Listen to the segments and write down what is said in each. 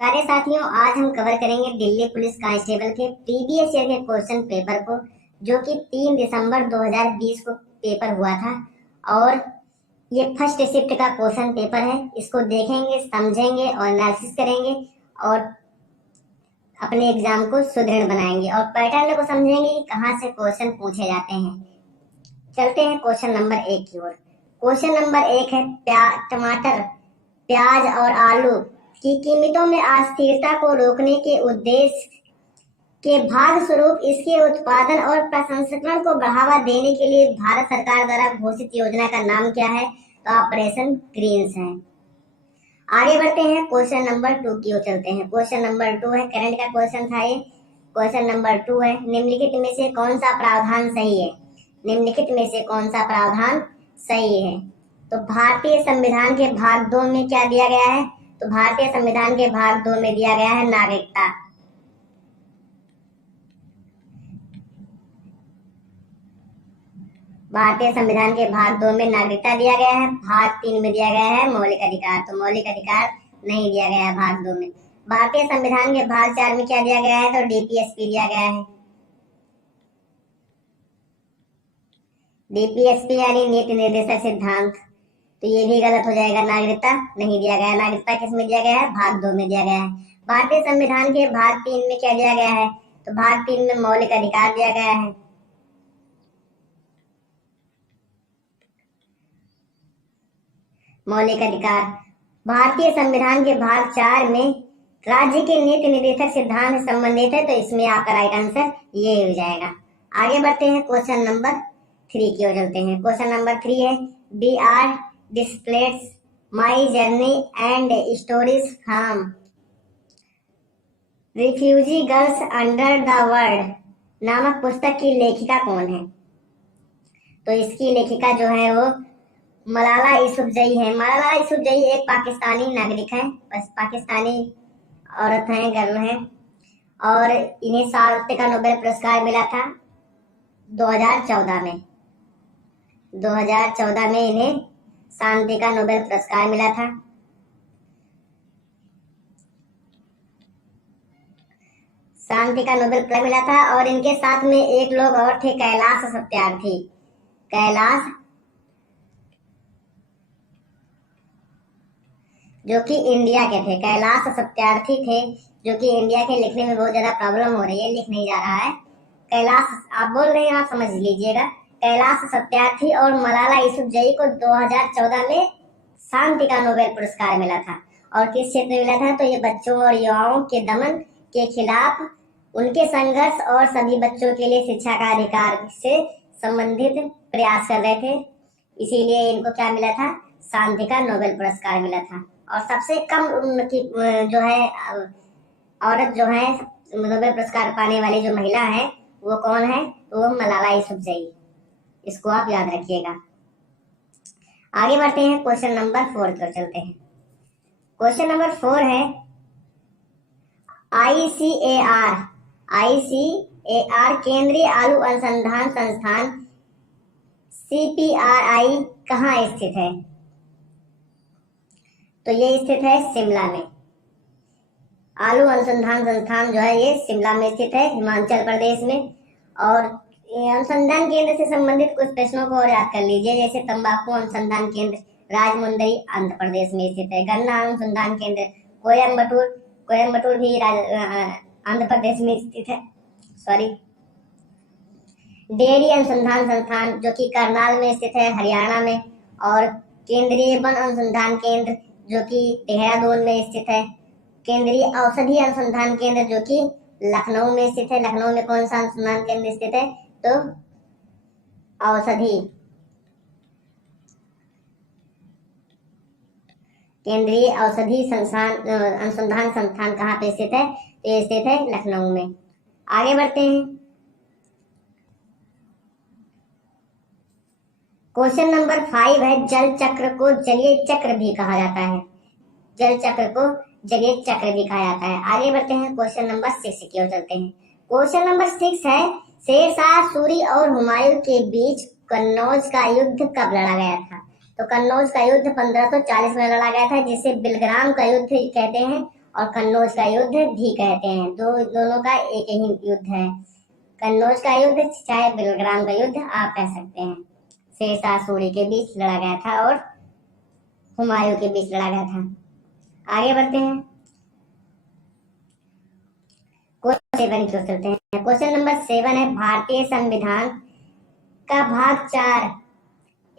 प्यारे साथियों, आज हम कवर करेंगे दिल्ली पुलिस कांस्टेबल के प्रीवियस ईयर के क्वेश्चन पेपर को, जो कि 3 दिसंबर 2020 को पेपर हुआ था। और ये फर्स्ट शिफ्ट का क्वेश्चन पेपर है। इसको देखेंगे, समझेंगे और एनालिसिस करेंगे और अपने एग्जाम को सुदृढ़ बनाएंगे और पैटर्न को समझेंगे कि कहाँ से क्वेश्चन पूछे जाते हैं। चलते हैं क्वेश्चन नंबर 1 की ओर। क्वेश्चन नंबर 1 है टमाटर, प्याज और आलू की कीमतों में अस्थिरता को रोकने के उद्देश्य के भाग स्वरूप इसके उत्पादन और प्रसंस्करण को बढ़ावा देने के लिए भारत सरकार द्वारा घोषित योजना का नाम क्या है? तो ऑपरेशन ग्रीन्स है। आगे बढ़ते हैं, क्वेश्चन नंबर 2 की ओर चलते हैं। क्वेश्चन नंबर 2 है, करंट का क्वेश्चन था ये। क्वेश्चन नंबर 2 है, निम्नलिखित में से कौन सा प्रावधान सही है? निम्नलिखित में से कौन सा प्रावधान सही है? तो भारतीय संविधान के भाग 2 में क्या दिया गया है? तो भारतीय संविधान के भाग 2 में दिया गया है नागरिकता। भारतीय संविधान के भाग 2 में नागरिकता दिया गया है। भाग 3 में दिया गया है मौलिक अधिकार। तो मौलिक अधिकार नहीं दिया गया है भाग 2 में। भारतीय संविधान के भाग 4 में क्या दिया गया है? तो डीपीएसपी दिया गया है। डीपीएसपी यानी नीति निर्देशक सिद्धांत। तो ये भी गलत हो जाएगा, नागरिकता नहीं दिया गया। नागरिकता किस में दिया गया है? भाग 2 में दिया गया है। भारतीय संविधान के भाग 3 में क्या दिया गया है? तो भाग 3 में मौलिक अधिकार दिया गया है। मौलिक अधिकार। भारतीय संविधान के भाग 4 में राज्य के नीति निर्देशक सिद्धांत से संबंधित है। तो इसमें आपका राइट आंसर ये हो जाएगा। आगे बढ़ते हैं, क्वेश्चन नंबर 3 की ओर चलते हैं। क्वेश्चन नंबर 3 है, we are displaced my journey and stories from refugee girls under the world नामक पुस्तक की लेखिका कौन है? तो इसकी लेखिका जो है वो मलाला यूसुफजई है। मलाला यूसुफजई एक पाकिस्तानी नागरिक है, बस पाकिस्तानी औरत है, गर्ल है। और इन्हें साहित्य का नोबेल पुरस्कार मिला था 2014 में। 2014 में इन्हें शांति का नोबेल पुरस्कार मिला था। शांति का नोबेल पुरस्कार मिला था। और इनके साथ में एक लोग और थे, कैलाश सत्यार्थी। कैलाश, जो कि इंडिया के थे। कैलाश सत्यार्थी थे, जो कि इंडिया के लिखने में बहुत ज्यादा प्रॉब्लम हो रही है, लिख नहीं जा रहा है। कैलाश आप बोल रहे हैं, आप समझ लीजिएगा। कैलाश सत्यार्थी और मलाला यूसुफजई को 2014 में शांति का नोबेल पुरस्कार मिला था। और किस क्षेत्र में मिला था? तो ये बच्चों और युवाओं के दमन के खिलाफ उनके संघर्ष और सभी बच्चों के लिए शिक्षा का अधिकार से संबंधित प्रयास कर रहे थे। इसीलिए इनको क्या मिला था? शांति का नोबेल पुरस्कार मिला था। और सबसे कम उनकी जो है औरत जो है नोबेल पुरस्कार पाने वाली जो महिला है वो कौन है? तो वो मलाला यूसुफजई। इसको आप याद रखिएगा। आगे बढ़ते हैं, क्वेश्चन नंबर 4 की ओर चलते हैं। क्वेश्चन नंबर 4 है, आईसीएआर केंद्रीय आलू अनुसंधान संस्थान CPRI कहाँ स्थित है? तो ये स्थित है शिमला में। आलू अनुसंधान संस्थान जो है ये शिमला में स्थित है, हिमाचल प्रदेश में। और अनुसंधान केंद्र से संबंधित कुछ प्रश्नों को और याद कर लीजिए, जैसे तंबाकू अनुसंधान केंद्र राजमुंदरी आंध्र प्रदेश में स्थित है। गन्ना अनुसंधान केंद्र कोयम्बटूर भी आंध्र प्रदेश में स्थित है। सॉरी। डेयरी अनुसंधान संस्थान जो कि करनाल में स्थित है, हरियाणा में। और केंद्रीय वन अनुसंधान केंद्र जो कि देहरादून में स्थित है। केंद्रीय औषधि अनुसंधान केंद्र जो कि लखनऊ में स्थित है। लखनऊ में कौन सा अनुसंधान केंद्र स्थित है? तो औषधि केंद्रीय औषधि अनुसंधान संस्थान कहाँ पे स्थित है? ये स्थित है लखनऊ में। आगे बढ़ते हैं, क्वेश्चन नंबर 5 है, जल चक्र को जलीय चक्र भी कहा जाता है। जल चक्र को जलीय चक्र भी कहा जाता है। आगे बढ़ते हैं, क्वेश्चन नंबर 6 की ओर चलते हैं। क्वेश्चन नंबर 6 है, शेरशाह सूरी और हुमायूं के बीच कन्नौज का युद्ध कब लड़ा गया था? तो कन्नौज का युद्ध 1540 में लड़ा गया था, जिसे बिलग्राम का युद्ध कहते हैं। और कन्नौज का युद्ध भी कहते हैं। दोनों का एक ही युद्ध है। कन्नौज का युद्ध चाहे बेलग्राम का युद्ध आप कह सकते हैं। शेरशाह सूरी के बीच लड़ा गया था और हुमायूं के बीच लड़ा गया था। आगे बढ़ते हैं, क्वेश्चन 7 की ओर चलते हैं। क्वेश्चन नंबर 7 है, भारतीय संविधान का भाग 4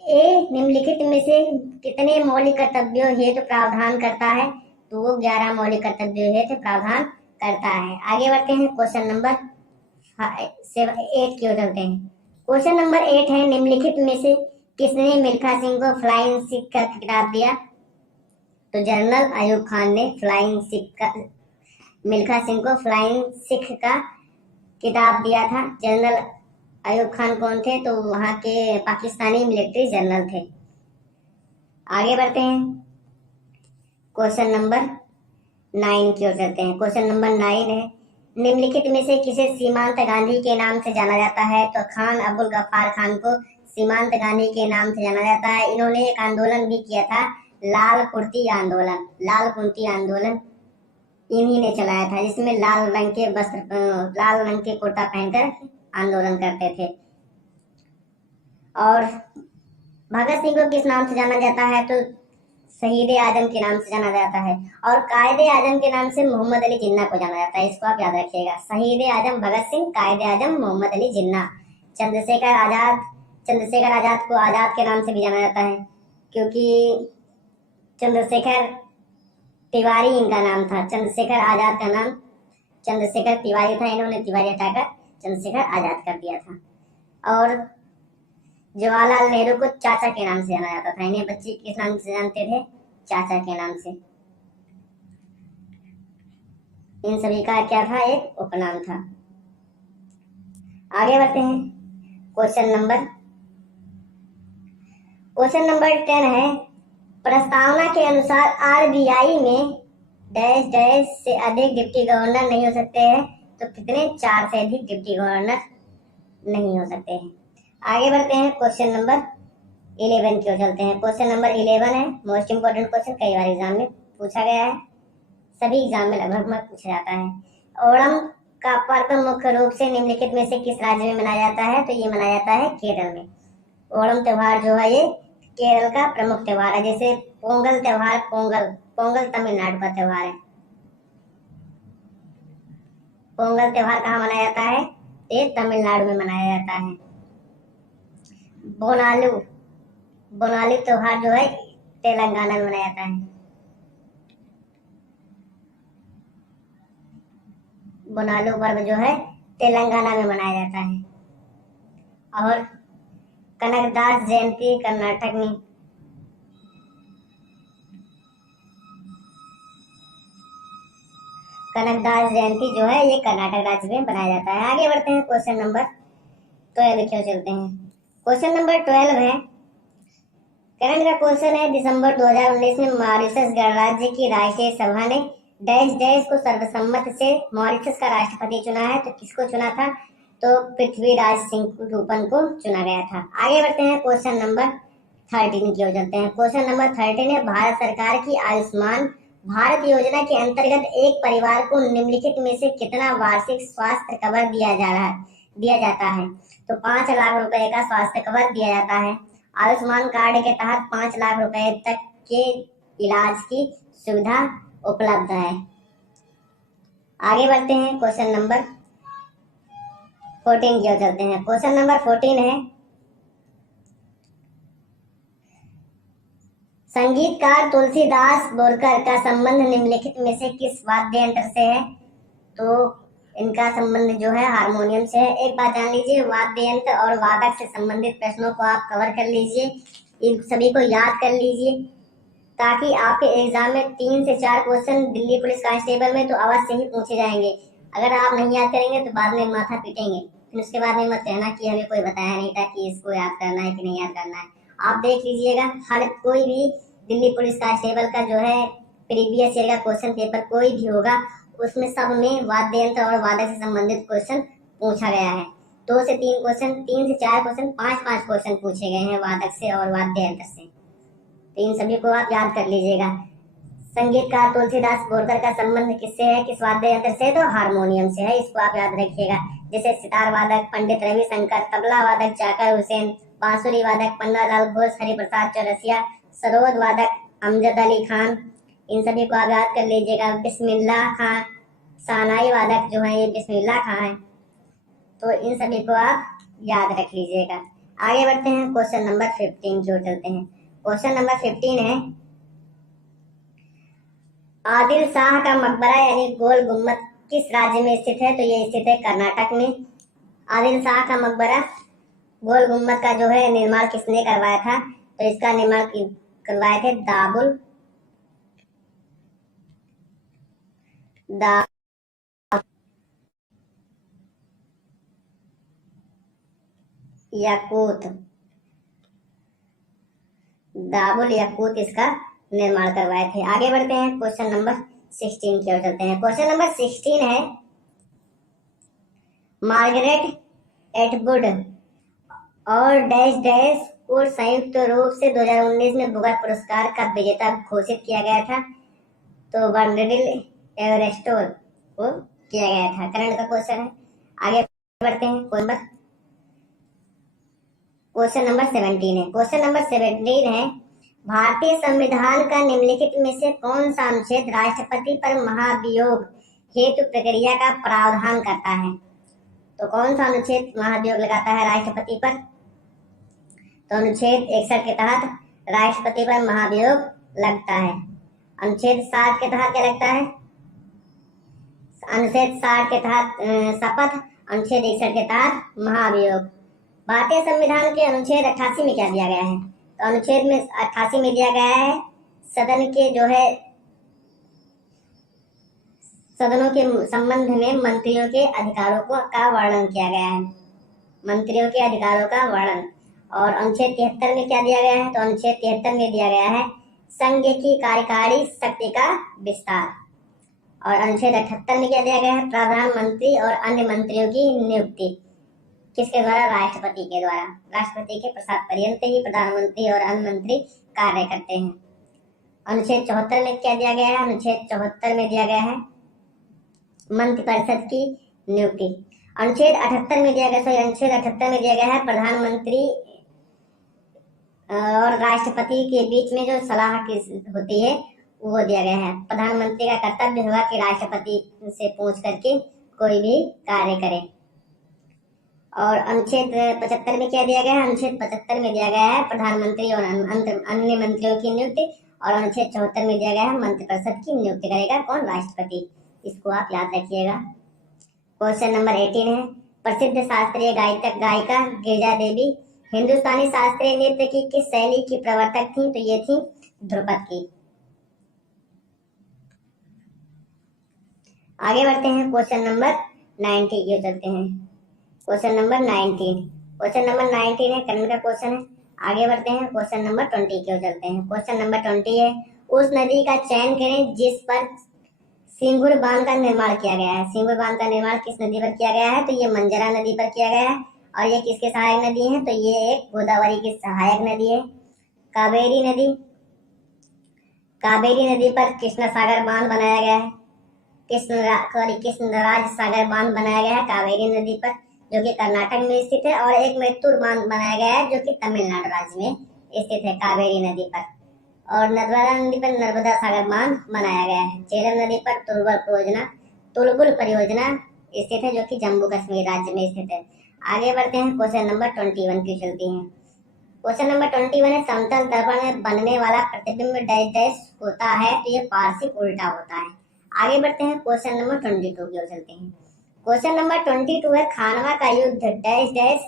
ए निम्नलिखित में से कितने मौलिक कर्तव्यों हेतु प्रावधान करता है? तो वो 11 मौलिक कर्तव्यों हेतु प्रावधान करता है। आगे बढ़ते हैं, क्वेश्चन नंबर 8 की ओर चलते हैं। क्वेश्चन नंबर 8 है, निम्नलिखित में से किसने मिल्खा सिंह को फ्लाइंग सिख का खिताब दिया? तो जनरल अयूब खान ने मिल्खा सिंह को फ्लाइंग सिख का खिताब दिया था। जनरल अयूब खान कौन थे? तो वहां के पाकिस्तानी मिलिट्री जनरल थे। आगे बढ़ते हैं, क्वेश्चन नंबर 9 की ओर चलते हैं। क्वेश्चन नंबर 9 है, निम्नलिखित में से किसे सीमांत गांधी के नाम से जाना जाता है? तो खान अब्दुल गफ्फार खान को सीमांत गांधी के नाम से जाना जाता है। इन्होंने एक आंदोलन भी किया था, लाल कुर्ती आंदोलन। लाल कुर्ती आंदोलन इन्हीं ने चलाया था, जिसमें लाल रंग के वस्त्र, लाल रंग के कुर्ता पहनकर आंदोलन करते थे। और भगत सिंह को किस नाम से जाना जाता है? तो शहीद आजम के नाम से जाना जाता है। और कायदे आजम के नाम से मोहम्मद अली जिन्ना को जाना जाता है। इसको आप याद रखिएगा, शहीद आजम भगत सिंह, कायदे आजम मोहम्मद अली जिन्ना। चंद्रशेखर आजाद को आजाद के नाम से भी जाना जाता है, क्योंकि चंद्रशेखर तिवारी इनका नाम था। चंद्रशेखर आजाद का नाम चंद्रशेखर तिवारी था, इन्होंने तिवारी हटाकर चंद्रशेखर आजाद कर दिया था। और जवाहरलाल नेहरू को चाचा के नाम से जाना जाता था। इन्हें बच्चे किस नाम से जानते थे? चाचा के नाम से। इन सभी का क्या था? एक उपनाम था। आगे बढ़ते हैं, क्वेश्चन नंबर 10 है, प्रस्तावना के अनुसार आरबीआई में डैश डैश से अधिक डिप्टी गवर्नर नहीं हो सकते हैं। तो कितने? 4 से अधिक डिप्टी गवर्नर नहीं हो सकते हैं। आगे बढ़ते हैं, क्वेश्चन नंबर 11 की ओर चलते हैं। क्वेश्चन नंबर 11 है, मोस्ट इंपोर्टेंट क्वेश्चन, कई बार एग्जाम में पूछा गया है, सभी एग्जाम में लगभग पूछा जाता है। ओणम का पर्व मुख्य रूप से निम्नलिखित में से किस राज्य में मनाया जाता है? तो ये मनाया जाता है केरल में। ओणम त्योहार जो है ये केरल का प्रमुख त्योहार है। जैसे पोंगल त्योहार, पोंगल तमिलनाडु का त्योहार है। पोंगल त्योहार कहाँ मनाया जाता है? ये तमिलनाडु में मनाया जाता है। बोनालू त्योहार जो है तेलंगाना में मनाया जाता है। बोनालू पर्व जो है तेलंगाना में मनाया जाता है। और कनकदास जयंती कर्नाटक में। कनकदास जयंती जो है ये कर्नाटक राज्य में मनाया जाता है। आगे बढ़ते हैं, क्वेश्चन नंबर 12 की ओर चलते हैं। क्वेश्चन नंबर 12 है, करंट का क्वेश्चन है, दिसंबर 2019 में मॉरिशस गणराज्य की राष्ट्रीय सभा ने डैश डैश को सर्वसम्मत से मॉरिशस का राष्ट्रपति चुना है। तो किसको चुना था? तो पृथ्वीराज सिंह रूपन को चुना गया था। आगे बढ़ते हैं, क्वेश्चन नंबर 13 की ओर चलते हैं। क्वेश्चन नंबर 13 है, भारत सरकार की आयुष्मान भारत योजना के अंतर्गत एक परिवार को निम्नलिखित में से कितना वार्षिक स्वास्थ्य कवर दिया जाता है? तो 5 लाख रुपए का स्वास्थ्य कवर दिया जाता है। आयुष्मान कार्ड के तहत 5 लाख रुपए तक के इलाज की सुविधा उपलब्ध है। आगे बढ़ते हैं, क्वेश्चन नंबर 14 की ओर चलते हैं। क्वेश्चन नंबर 14 है, संगीतकार तुलसीदास बोरकर का संबंध निम्नलिखित में से किस वाद्य यंत्र से है? तो इनका संबंध जो है हारमोनियम से है। एक बात जान लीजिए, वाद्य यंत्र और वादक से संबंधित प्रश्नों को आप कवर कर लीजिए, इन सभी को याद कर लीजिए, ताकि आपके एग्जाम में 3 से 4 क्वेश्चन दिल्ली पुलिस कांस्टेबल में तो अवश्य ही पूछे जाएंगे। अगर आप नहीं याद करेंगे तो बाद में माथा पीटेंगे, फिर उसके बाद में मत कहना कि हमें कोई बताया नहीं था कि इसको याद करना है कि नहीं याद करना है। आप देख लीजिएगा, हर कोई भी दिल्ली पुलिस कांस्टेबल का जो है प्रीवियस ईयर का क्वेश्चन पेपर कोई भी होगा, उसमें सब में वाद्य यंत्र और वादक से संबंधित क्वेश्चन पूछा गया है। 2 से 3 क्वेश्चन, 3 से 4 क्वेश्चन, 5-5 क्वेश्चन पूछे गए हैं वादक से और वाद्य यंत्र से। तो इन सभी को आप याद कर लीजिएगा। संगीतकार तुलसीदास बोरकर का संबंध किससे है, किस वाद्य यंत्र से, तो हारमोनियम से है, इसको आप याद रखिएगा। जैसे सितार वादक पंडित रविशंकर, तबला वादक जाकिर हुसैन, बांसुरी वादक पन्नालाल घोष, हरिप्रसाद चौरसिया, सरोद वादक अमजद अली खान, इन सभी को आप याद कर लीजिएगा। बिस्मिल्लाह खां सानाई वादक जो है ये बिस्मिल्लाह खां है, तो इन सभी को आप याद रख लीजिएगा। आगे बढ़ते हैं क्वेश्चन नंबर 15 की ओर चलते हैं। क्वेश्चन नंबर 15 है, आदिल शाह का मकबरा यानी गोल गुम्बद किस राज्य में स्थित है, तो ये स्थित है कर्नाटक में। आदिल शाह का मकबरा गोल गुम्बद का जो है निर्माण किसने करवाया था, तो इसका निर्माण करवाए थे दाबुल याकूत, दाबुल याकूत इसका निर्माण करवाए थे। आगे बढ़ते हैं क्वेश्चन नंबर 16 की ओर चलते हैं। क्वेश्चन नंबर 16 है, मार्गरेट एटवुड और डैश डैश को संयुक्त रूप से 2019 में बुकर पुरस्कार का विजेता घोषित किया गया था, तो बर्नार्डिन एवरेस्टो को किया गया था। करंट का क्वेश्चन है। आगे बढ़ते हैं क्वेश्चन नंबर 17 है। क्वेश्चन नंबर 17 है, भारतीय संविधान का निम्नलिखित में से कौन सा अनुच्छेद राष्ट्रपति पर महाभियोग हेतु प्रक्रिया का प्रावधान करता है, तो कौन सा अनुच्छेद महाभियोग लगाता है राष्ट्रपति पर, तो अनुच्छेद 61 के तहत राष्ट्रपति पर महाभियोग लगता है। अनुच्छेद 60 के तहत क्या लगता है, अनुच्छेद 60 के तहत शपथ, अनुच्छेद 61 के तहत महाभियोग। भारतीय संविधान के अनुच्छेद 88 में क्या दिया गया है, तो अनुच्छेद में 88 में दिया गया है सदन के जो है सदनों के संबंध में मंत्रियों के अधिकारों का वर्णन किया गया है, मंत्रियों के अधिकारों का वर्णन। और अनुच्छेद 73 में क्या दिया गया है, तो अनुच्छेद 73 में दिया गया है संघ की कार्यकारी शक्ति का विस्तार। और अनुच्छेद 78 में क्या दिया गया है, प्रधानमंत्री और अन्य मंत्रियों की नियुक्ति किसके द्वारा, राष्ट्रपति के द्वारा। राष्ट्रपति के प्रसाद पर्यंत ही प्रधानमंत्री और अन्य मंत्री कार्य करते हैं। अनुच्छेद 74 में क्या दिया गया है, अनुच्छेद 74 में दिया गया है मंत्रिपरिषद की नियुक्ति। अनुच्छेद 78 में दिया गया, अनुच्छेद 78 में दिया गया है प्रधानमंत्री और राष्ट्रपति के बीच में जो सलाह होती है वो दिया गया है। प्रधानमंत्री का कर्तव्य होगा कि राष्ट्रपति से पूछ करके कोई भी कार्य करे। और अनुच्छेद 75 में क्या दिया गया है, अनुच्छेद 75 में दिया गया है प्रधानमंत्री और अन्य मंत्रियों की नियुक्ति। और अनुच्छेद 74 में दिया गया है मंत्रिपरिषद की नियुक्ति करेगा कौन, राष्ट्रपति। इसको आप याद रखिएगा। क्वेश्चन नंबर 18 है, प्रसिद्ध शास्त्रीय गायिका गिरिजा देवी हिंदुस्तानी शास्त्रीय नृत्य की किस शैली की प्रवर्तक थी, तो ये थी ध्रुपद की। आगे बढ़ते हैं क्वेश्चन नंबर 19 की चलते हैं। क्वेश्चन नंबर 19, क्वेश्चन नंबर 19 है, करंट का क्वेश्चन है। आगे बढ़ते हैं क्वेश्चन नंबर 20 की ओर चलते हैं। क्वेश्चन नंबर 20 है, उस नदी का चयन करें जिस पर सिंगुर बांध का निर्माण किया गया है। सिंगुर बांध का निर्माण किस नदी पर किया गया है, तो ये मंजरा नदी पर किया गया है। और ये किसके सहायक नदी है, तो ये एक गोदावरी की सहायक नदी है। कावेरी नदी, कावेरी नदी पर कृष्ण सागर बांध बनाया गया है, कृष्णराज सागर बांध बनाया गया है कावेरी नदी पर, जो कि कर्नाटक में स्थित है। और एक मैत्तूर बांध बनाया गया है जो कि तमिलनाडु राज्य में स्थित है कावेरी नदी पर। और नर्मदा नदी पर नर्मदा सागर बांध बनाया गया है। झेलम नदी पर तुलबुल परियोजना स्थित है जो कि जम्मू कश्मीर राज्य में स्थित है। आगे बढ़ते हैं क्वेश्चन नंबर 21 की चलती हैं। क्वेश्चन नंबर 21 है, समतल दर्पण में बनने वाला प्रतिबिंब डैश डैश होता है, तो ये पार्श्विक उल्टा होता है। आगे बढ़ते हैं क्वेश्चन नंबर 22 की ओर चलते हैं। क्वेश्चन नंबर 22 है, खानवा का युद्ध डैश डैश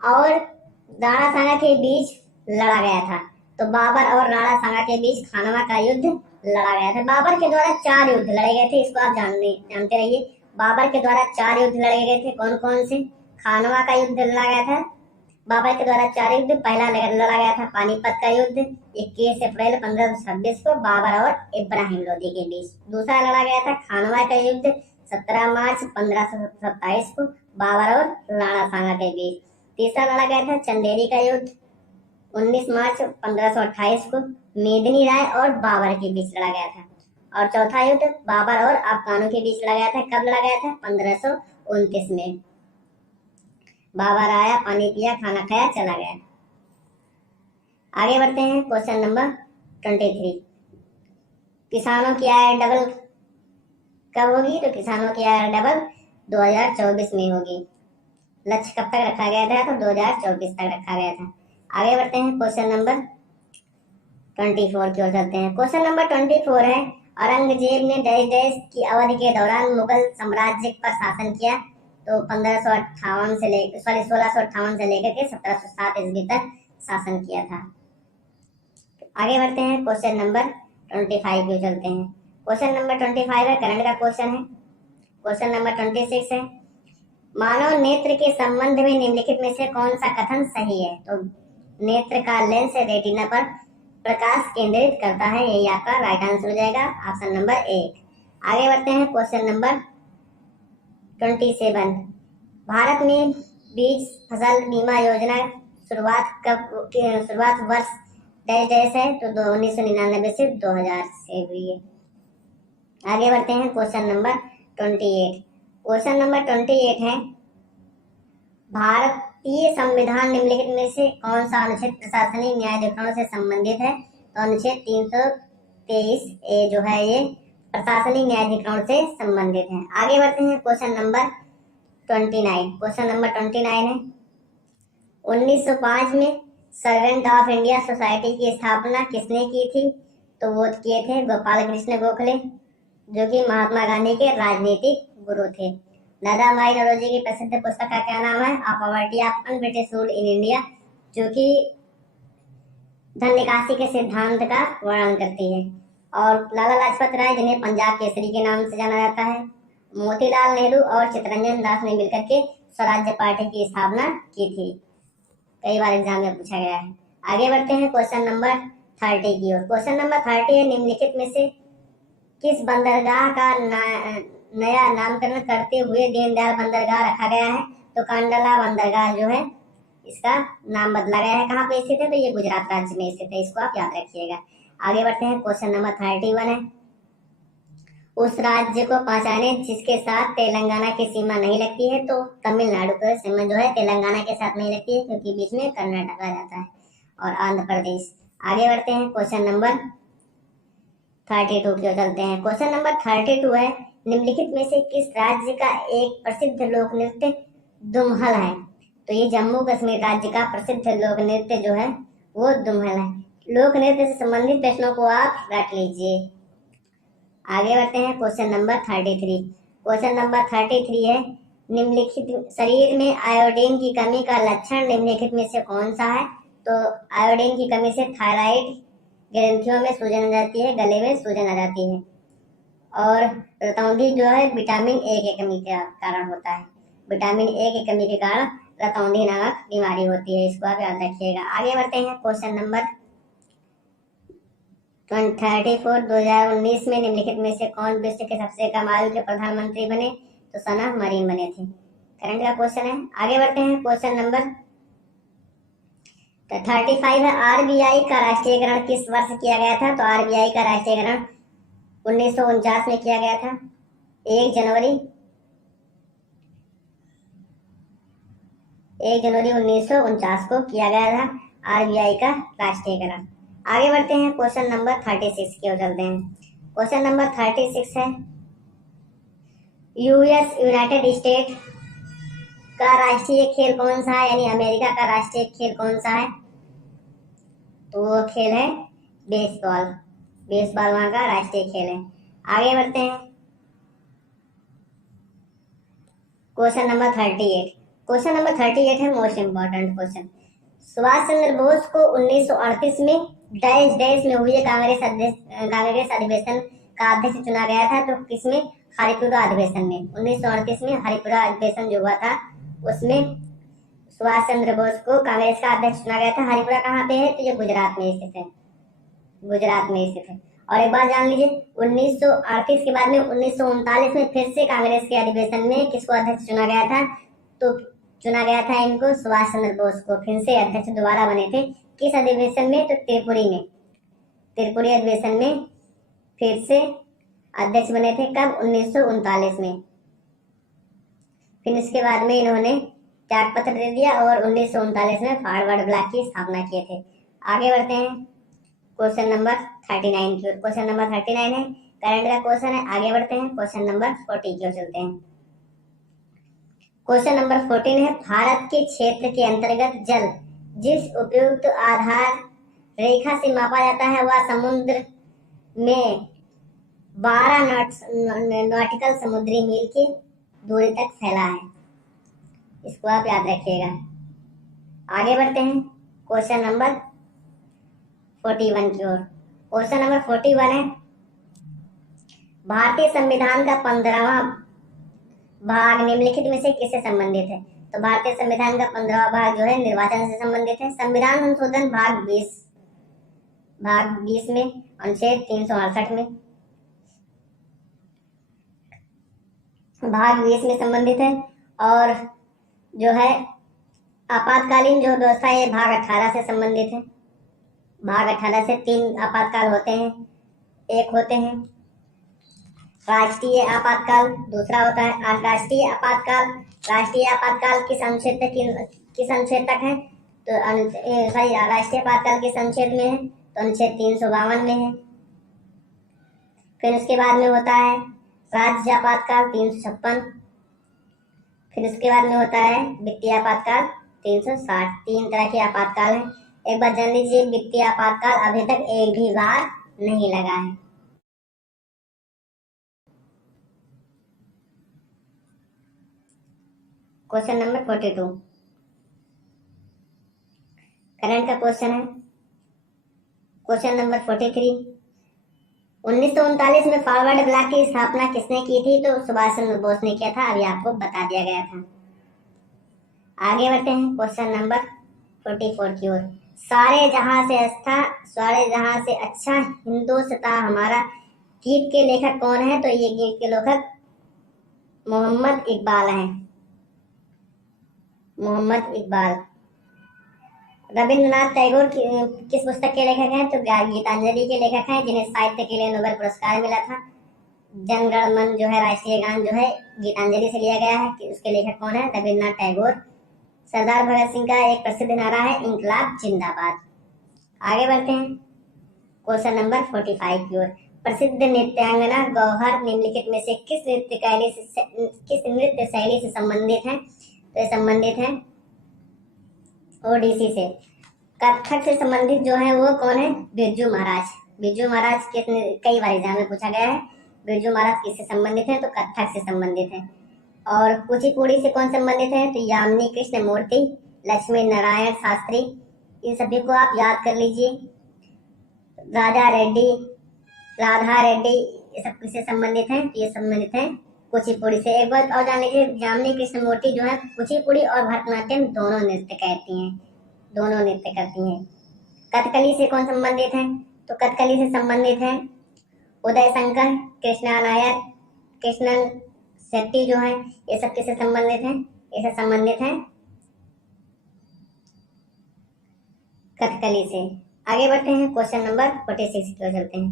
और राणा सांगा के बीच लड़ा गया था, तो बाबर और राणा सांगा के बीच खानवा का युद्ध लड़ा गया था। बाबर के द्वारा 4 युद्ध लड़े गए थे, इसको आप जानते रहिए। बाबर के द्वारा 4 युद्ध लड़े गए थे, कौन कौन से। खानवा का युद्ध लड़ा गया था बाबर के द्वारा 4 युद्ध। पहला लड़ा गया था पानीपत का युद्ध 21 अप्रैल 1526 को बाबर और इब्राहिम लोदी के बीच। दूसरा लड़ा गया था खानवा का युद्ध 17 मार्च 1527 को बाबर और राणा सांगा के बीच। तीसरा लड़ा गया था चंदेरी का युद्ध 19 मार्च 1528 को मेदिनी राय और बाबर के बीच लड़ा गया था। और चौथा युद्ध बाबर और अफगानों के बीच लड़ा गया था। कब लड़ा गया था? 1529 में। बाबर आया, पानी पिया, खाना खाया, चला गया। आगे बढ़ते हैं। Question number 23। किसानों की आय डबल कब होगी? तो किसानों की आय डबल 2024 में होगी। लक्ष्य कब तक रखा गया था? तो 2024 तक रखा गया था। आगे बढ़ते हैं। क्वेश्चन नंबर 24 की ओर चलते हैं। क्वेश्चन नंबर 24 है, औरंगजेब ने डैश डैश की अवधि के दौरान मुगल साम्राज्य पर शासन किया। तो 1658 से लेकर के 1707 ईस्वी तक शासन किया था। आगे बढ़ते हैं। क्वेश्चन नंबर 25 की ओर चलते हैं। क्वेश्चन नंबर 25 है, करंट का क्वेश्चन है। क्वेश्चन नंबर 26 है, मानव नेत्र के संबंध में निम्नलिखित में से कौन सा कथन सही है? तो नेत्र का लेंस रेटिना पर प्रकाश केंद्रित करता है, यही आपका राइट आंसर हो जाएगा, ऑप्शन नंबर 1। आगे बढ़ते हैं। क्वेश्चन नंबर 27, भारत में बीज फसल बीमा योजना शुरुआत वर्ष डैश डैश है। तो 1999 से 2000 से हुई है। आगे बढ़ते हैं। Question number 28। क्वेश्चन नंबर 28 है, भारतीय संविधान निम्नलिखित में से कौन सा अनुच्छेद प्रशासनिक न्यायाधिकरणों से संबंधित है? तो अनुच्छेद 323 ए जो है ये प्रशासनिक न्यायाधिकरण से संबंधित है। आगे बढ़ते हैं। Question number 29। क्वेश्चन नंबर 29 है, 1905 में सर्वेंट ऑफ इंडिया सोसाइटी की स्थापना किसने की थी? तो वो किए थे गोपाल कृष्ण गोखले, जो कि महात्मा गांधी के राजनीतिक गुरु थे। दादा भाई नौरोजी की प्रसिद्ध पुस्तक का क्या नाम है? A poverty of un-British rule in India, जो कि धन निकासी के सिद्धांत का वर्णन करती है। और लाला लाजपत राय, जिन्हें पंजाब केसरी के नाम से जाना जाता है, मोतीलाल नेहरू और चित्तरंजन दास ने मिलकर के स्वराज्य पार्टी की स्थापना की थी। कई बार एग्जाम में पूछा गया है। आगे बढ़ते हैं। क्वेश्चन नंबर 30 की ओर। क्वेश्चन नंबर 30 है, निम्नलिखित में से किस बंदरगाह का नया नामकरण करते हुए दीनदयाल बंदरगाह रखा गया है? तो कांडला बंदरगाह जो है इसका नाम बदला गया है। कहाँ पे स्थित है? तो ये गुजरात राज्य में स्थित है, इसको आप याद रखिएगा। आगे बढ़ते हैं। क्वेश्चन नंबर 31 है, उस राज्य को पहचाने जिसके साथ तेलंगाना की सीमा नहीं लगती है। तो तमिलनाडु की सीमा जो है तेलंगाना के साथ नहीं लगती है, क्योंकि बीच में कर्नाटक आ जाता है और आंध्र प्रदेश। आगे बढ़ते हैं। क्वेश्चन नंबर 32 की ओर चलते हैं। क्वेश्चन नंबर 32 है, निम्नलिखित में से किस राज्य का एक प्रसिद्ध लोक नृत्य दुम्हल है? तो ये जम्मू कश्मीर राज्य का प्रसिद्ध लोक नृत्य जो है वो दुम्हल है। लोक नृत्य से संबंधित प्रश्नों को आप रट लीजिए। आगे बढ़ते हैं। Question number 33। क्वेश्चन नंबर 33 है, निम्नलिखित शरीर में आयोडीन की कमी का लक्षण निम्नलिखित में से कौन सा है? तो आयोडीन की कमी से थायराइड ग्रंथियों में सूजन आ जाती है, गले में सूजन आ जाती है। और रतौंधी जो है विटामिन ए की कमी के कारण होता है। विटामिन ए की कमी के कारण रतौंधी नामक बीमारी होती है, इसको आप याद रखिएगा। आगे बढ़ते हैं। क्वेश्चन नंबर 34, 2019 में निम्नलिखित में से कौन विश्व के सबसे कम आयु के प्रधानमंत्री बने? तो सना मरीन बने थे। करंट का क्वेश्चन है। आगे बढ़ते हैं। क्वेश्चन नंबर 35 है, आरबीआई का राष्ट्रीयकरण किस वर्ष किया गया था? तो आरबीआई का राष्ट्रीयकरण 1949 में किया गया था। 1 जनवरी 1949 को किया गया था आरबीआई का राष्ट्रीयकरण। आगे बढ़ते हैं। क्वेश्चन नंबर 36 की ओर चलते हैं। क्वेश्चन नंबर 36 है, यूएस यूनाइटेड स्टेट का राष्ट्रीय खेल कौन सा है? यानी अमेरिका का राष्ट्रीय खेल कौन सा है? तो वो खेल है बेसबॉल। बेसबॉल वहां का राष्ट्रीय खेल है। आगे बढ़ते हैं। Question number 38। क्वेश्चन नंबर 38 है most important question. Subhash Chandra Bose को 1938 में डैश डैश में हुए कांग्रेस अधिवेशन का अध्यक्ष चुना गया था। तो किसमें? हरिपुरा अधिवेशन में। 1938 में हरिपुरा अधिवेशन जो हुआ था उसमें सुभाष चंद्र बोस को कांग्रेस का अध्यक्ष चुना गया था। हरिपुरा कहाँ पे है? तो ये गुजरात में स्थित है। गुजरात में स्थित है। और एक बात जान लीजिए, 1938 के बाद में 1939 में फिर से कांग्रेस के अधिवेशन में किसको अध्यक्ष चुना गया था? तो चुना गया था इनको सुभाष चंद्र बोस को। फिर से अध्यक्ष दोबारा बने थे किस अधिवेशन में? तो त्रिपुरी में, त्रिपुरी अधिवेशन में फिर से अध्यक्ष बने थे। कब? 1939 में। फिर इसके बाद में इन्होंने त्याग पत्र दे दिया और 1939 में फॉरवर्ड ब्लॉक की स्थापना किए थे। आगे बढ़ते हैं क्वेश्चन नंबर 39 की ओर। क्वेश्चन नंबर 39 है, करंट का क्वेश्चन है। आगे बढ़ते हैं क्वेश्चन नंबर 40 की ओर चलते हैं। क्वेश्चन नंबर 14 है, भारत के क्षेत्र के अंतर्गत जल जिस उपयुक्त आधार रेखा से मापा जाता है वह समुद्र में 12 नॉटिकल समुद्री मील की दूरी तक फैला है। इसको आप याद रखिएगा। आगे बढ़ते हैं क्वेश्चन नंबर 41 की ओर। क्वेश्चन नंबर 41 है, भारतीय संविधान का 15वां भाग निम्नलिखित में से किससे संबंधित है? तो भारतीय संविधान का 15वां भाग जो है निर्वाचन से संबंधित है। संविधान संशोधन भाग 20 में अनुच्छेद 368 में भाग 20 में संबंधित है। और जो है आपातकालीन जो व्यवस्था है भाग 18 से संबंधित है। भाग 18 से 3 आपातकाल होते हैं। एक होते हैं राष्ट्रीय आपातकाल, दूसरा होता है अंतर्राष्ट्रीय आपातकाल। राष्ट्रीय आपातकाल किस अनुच्छेद तक है? तो राष्ट्रीय आपातकाल किस अनुच्छेद में है? तो अनुच्छेद 352 में है। फिर उसके बाद में होता है राज्य आपातकाल 356। फिर उसके बाद में होता है वित्तीय आपातकाल 360। 3 तरह के आपातकाल हैं। एक बार जान लीजिए, वित्तीय आपातकाल अभी तक एक भी बार नहीं लगा है। क्वेश्चन नंबर 42 करंट का क्वेश्चन है। क्वेश्चन नंबर 43, 1939 में फॉरवर्ड ब्लॉक की स्थापना किसने की थी? तो सुभाष चंद्र बोस ने किया था। अभी आपको बता दिया गया था। आगे बढ़ते हैं क्वेश्चन नंबर 44 की ओर। सारे जहां से अच्छा हिंदुस्तान हमारा गीत के लेखक कौन है? तो ये गीत के लेखक मोहम्मद इकबाल हैं। मोहम्मद इकबाल। रविंद्रनाथ टैगोर किस पुस्तक के लेखक हैं? तो गीतांजलि के लेखक हैं, जिन्हें साहित्य के लिए नोबेल पुरस्कार मिला था। जन गण मन जो है राष्ट्रीय गान जो है गीतांजलि से लिया गया है कि उसके लेखक कौन है? रविंद्रनाथ टैगोर। सरदार भगत सिंह का एक प्रसिद्ध नारा है इनकलाब जिंदाबाद। आगे बढ़ते हैं क्वेश्चन नंबर 45 की ओर। प्रसिद्ध नृत्यांगना गौहर निम्नलिखित में से किस नृत्य शैली से संबंधित है? तो ये संबंधित है ओडिसी से। कथक से संबंधित जो है वो कौन है? बिरजू महाराज। बिरजू महाराज कई बार एग्जाम में पूछा गया है। बिरजू महाराज किससे संबंधित है? तो कथक से संबंधित है। और कुचिपुड़ी से कौन संबंधित है? तो यामिनी कृष्ण मूर्ति, लक्ष्मी नारायण शास्त्री। इन सभी को आप याद कर लीजिए। राधा रेड्डी ये सब किससे संबंधित है? तो ये संबंधित है कुचिपुड़ी से। एक बात और जान लीजिए, यामिनी कृष्ण मूर्ति जो है कुचिपुड़ी और भरतनाट्यम दोनों नृत्य करती हैं। कथकली से कौन संबंधित है? तो कथकली से संबंधित है उदय शंकर, कृष्णा नायर, कृष्णन शेट्टी जो है। ये सब किससे संबंधित है? ये सब संबंधित है कथकली से। आगे बढ़ते हैं क्वेश्चन नंबर 46 की ओर चलते हैं।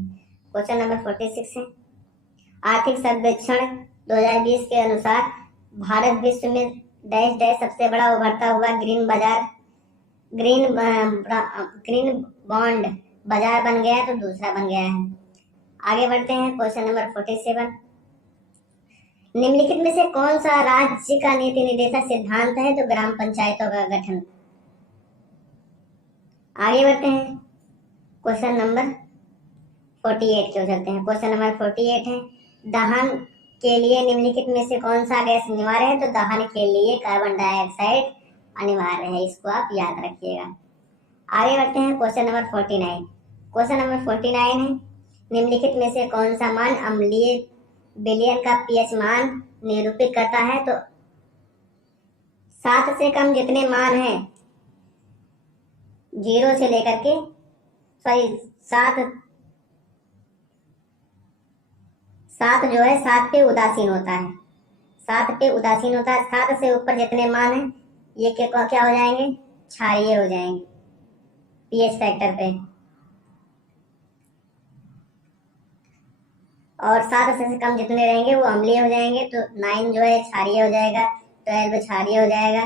क्वेश्चन नंबर 46 है, आर्थिक सर्वेक्षण 2020 के अनुसार भारत विश्व में डैश डैश सबसे बड़ा उभरता हुआ ग्रीन बॉन्ड बाजार बन गया है? तो दूसरा बन गया है। आगे बढ़ते हैं क्वेश्चन नंबर 47, निम्नलिखित में से कौन सा राज्य का नीति निर्देशक सिद्धांत है? तो ग्राम पंचायतों का गठन। आगे बढ़ते हैं क्वेश्चन नंबर 48 की ओर चलते हैं। क्वेश्चन नंबर 48 है, दहन के लिए निम्नलिखित में से कौन सा गैस अनिवार्य है? तो दहन के लिए कार्बन डाइऑक्साइड अनिवार्य है। इसको आप याद रखिएगा। आगे बढ़ते हैं क्वेश्चन नंबर 49। क्वेश्चन नंबर 49 है, निम्नलिखित में से कौन सा मान अम्लीय विलयन का पीएच मान निरूपित करता है? तो 7 से कम जितने मान हैं 0 से लेकर के 7 जो है 7 पे उदासीन होता है। 7 से ऊपर जितने मान हैं ये क्या हो जाएंगे? क्षारीय हो जाएंगे। पीएच फैक्टर पे, और 7 से कम जितने रहेंगे वो अम्लीय हो जाएंगे। तो 9 जो है क्षारीय हो जाएगा, 12 क्षारीय हो जाएगा,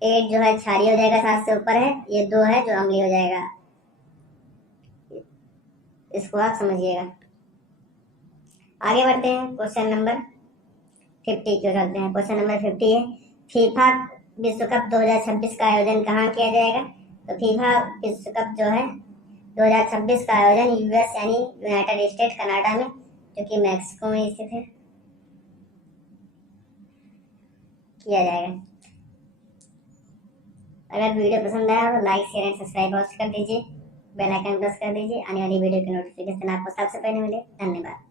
8 जो है क्षारीय हो जाएगा, 7 से ऊपर है, ये 2 है जो अम्लीय हो जाएगा। इसको आप समझिएगा। आगे बढ़ते हैं क्वेश्चन नंबर 50 जो चलते हैं। क्वेश्चन नंबर 50 है, फीफा विश्व कप 2026 का आयोजन कहाँ किया जाएगा? तो फीफा विश्व कप जो है 2026 का आयोजन यूएस यानी यूनाइटेड स्टेट कनाडा में, जो कि मैक्सिको में स्थित है, किया जाएगा। अगर वीडियो पसंद आया तो लाइक शेयर एंड सब्सक्राइब कर दीजिए, बेल आइकन प्रेस कर दीजिए, आने वाली वीडियो की नोटिफिकेशन आपको सबसे पहले मिले। धन्यवाद।